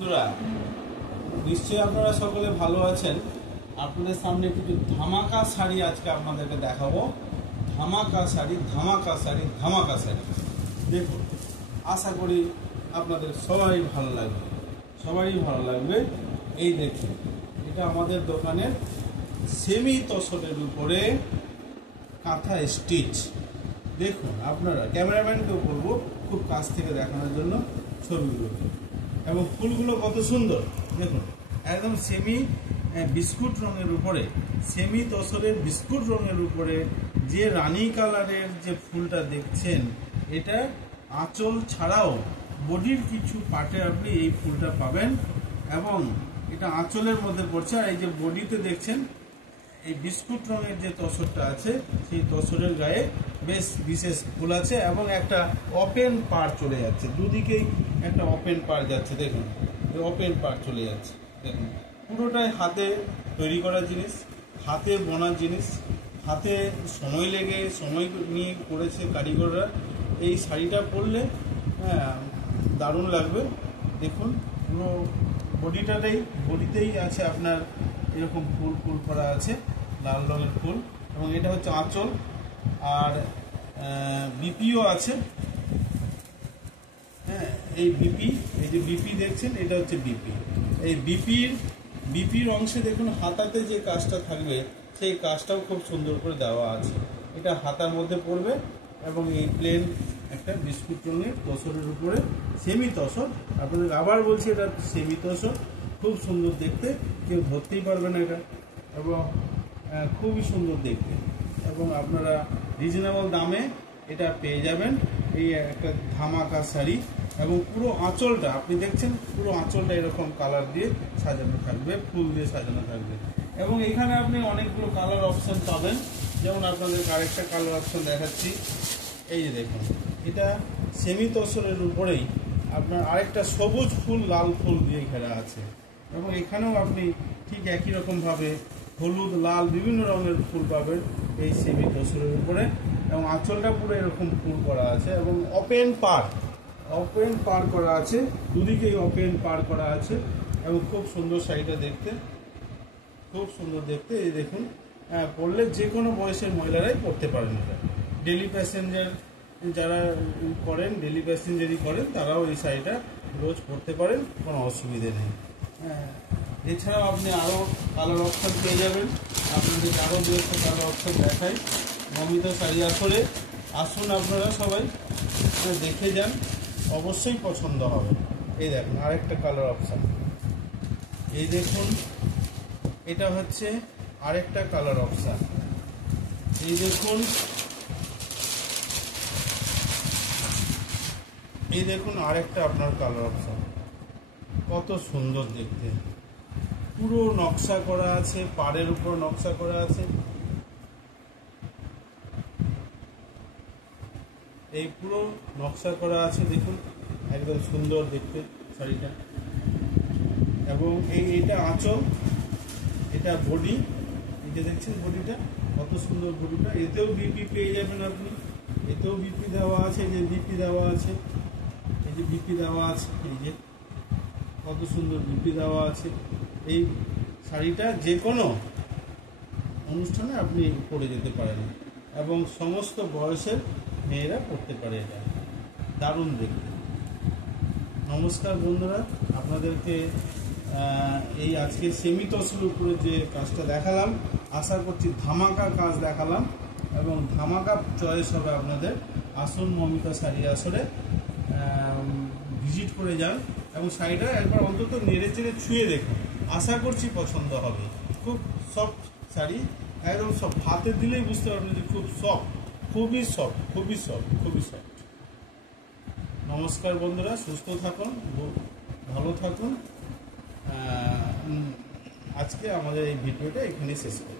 বন্ধুরা, নিশ্চয়ই আপনারা সকলে ভালো আছেন। আপনাদের সামনে কিছু ধামাকা শাড়ি আজকে আপনাদেরকে দেখাবো। ধামাকা শাড়ি, ধামাকা শাড়ি, ধামাকা শাড়ি। দেখুন, আশা করি আপনাদের সবারই ভালো লাগবে, সবারই ভালো লাগবে। এই দেখুন, এটা আমাদের দোকানের সেমি তসরের উপরে কাঁথা স্টিচ। দেখুন, আপনারা ক্যামেরাম্যানকেও বলবো খুব কাছ থেকে দেখানোর জন্য ছবিগুলো, এবং ফুলগুলো কত সুন্দর। দেখুন, একদম সেমি বিস্কুট রঙের উপরে, সেমি তসরের বিস্কুট রঙের উপরে যে রানী কালারের যে ফুলটা দেখছেন, এটা আঁচল ছাড়াও বডির কিছু পার্টে আপনি এই ফুলটা পাবেন, এবং এটা আঁচলের মধ্যে পড়ছে। আর এই যে বডিতে দেখছেন এই বিস্কুট রঙের যে তসরটা আছে, সেই তসরের গায়ে বেশ বিশেষ ফুল আছে, এবং একটা ওপেন পার চলে যাচ্ছে, দুদিকেই একটা ওপেন পার যাচ্ছে। দেখুন, ওপেন পার চলে যাচ্ছে। দেখুন, পুরোটাই হাতে তৈরি করা জিনিস, হাতে বোনা জিনিস, হাতে সময় নিয়ে করেছে কারিগররা। এই শাড়িটা পরলে দারুণ লাগবে। দেখুন, পুরো বডিতেই আছে আপনার এরকম ফুল করা আছে, লাল রঙের ফুল, এবং এটা হচ্ছে আঁচল। আর বিপিও আছে। হ্যাঁ, এই যে বিপি দেখছেন, এটা হচ্ছে বিপি। এই বিপির অংশে দেখুন হাতাতে যে কাজটা থাকবে, সেই কাজটাও খুব সুন্দর করে দেওয়া আছে। এটা হাতার মধ্যে পড়বে, এবং এই প্লেন একটা বিস্কুট রঙের তসরের উপরে সেমি তসর। আপনাদের আবার বলছি, এটা সেমি তসর, খুব সুন্দর দেখতে, কেউ ধরতেই পারবে না এটা, এবং খুবই সুন্দর দেখতে, এবং আপনারা রিজনেবল দামে এটা পেয়ে যাবেন। এই একটা ধামাকা শাড়ি, এবং পুরো আঁচলটা আপনি দেখছেন, পুরো আঁচলটা এরকম কালার দিয়ে সাজানো থাকবে, ফুল দিয়ে সাজানো থাকবে, এবং এখানে আপনি অনেকগুলো কালার অপশন পাবেন। যেমন আপনাদের আরেকটা কালার অপশন দেখাচ্ছি। এই যে দেখুন, এটা সেমি তসরের উপরেই আপনার আরেকটা সবুজ ফুল, লাল ফুল দিয়ে ঘেরা আছে, এবং এখানেও আপনি ঠিক একই রকমভাবে হলুদ, লাল বিভিন্ন রঙের ফুল পাবেন এই সেমি তসরের উপরে, এবং আঁচলটা পুরো এরকম ফুল করা আছে, এবং ওপেন পার করা আছে, দুদিকেই ওপেন পার করা আছে, এবং খুব সুন্দর শাড়িটা দেখতে, খুব সুন্দর দেখতে। এই দেখুন, পরলে যে কোনো বয়সের মহিলারাই পরতে পারেন। এটা ডেলি প্যাসেঞ্জার যারা করেন, ডেলি প্যাসেঞ্জারই করেন, তারাও এই শাড়িটা রোজ পরতে পারেন, কোনো অসুবিধে নেই। এছাড়াও আপনি আরও কালার অপশন পেয়ে যাবেন। আপনাদের আরও দু একটা কালার অপশন দেখাই। মমিতা শাড়ি আসরে আসুন, আপনারা সবাই দেখে যান, অবশ্যই পছন্দ হবে। এই দেখুন আরেকটা কালার অপশন, এই দেখুন, এটা হচ্ছে আরেকটা কালার অপশন। এই দেখুন আরেকটা আপনার কালার অপশন, কত সুন্দর দেখতে, পুরো নকশা করা আছে, পাড়ের উপর নকশা করা আছে। এই পুরো নকশা করা আছে, দেখুন একদম সুন্দর দেখতে শাড়িটা, এবং এইটা আঁচল, এটা বডি, এই যে দেখছেন বডিটা কত সুন্দর বডিটা। এতেও বিপি পেয়ে যাবেন আপনি, এতেও বিপি দেওয়া আছে, এই যে বিপি দেওয়া আছে, এই যে বিপি দেওয়া আছে, এই যে কত সুন্দর বিপি দেওয়া আছে। এই শাড়িটা যে কোনো অনুষ্ঠানে আপনি পরে যেতে পারেন, এবং সমস্ত বয়সের মেয়েরা পরতে পারে। এটা দারুণ দেখতে। নমস্কার বন্ধুরা, আপনাদেরকে এই আজকে সেমি তসরের উপরে যে কাজটা দেখালাম, আশা করছি ধামাকা কাজ দেখালাম, এবং ধামাকা চয়েস হবে আপনাদের। আসুন মমিতা শাড়ি আসরে ভিজিট করে যান, এবং শাড়িটা একবার অন্তত নেড়ে চেড়ে ছুঁয়ে দেখুন, আশা করছি পছন্দ হবে। খুব সফট শাড়ি, একদম সফট, হাতে দিলেই বুঝতে পারবেন যে খুব সফট, খুবই সফট, খুবই সফট, খুবই সফট। নমস্কার বন্ধুরা, সুস্থ থাকুন, ভালো থাকুন। আজকে আমাদের এই ভিডিওটা এখানেই শেষ করি।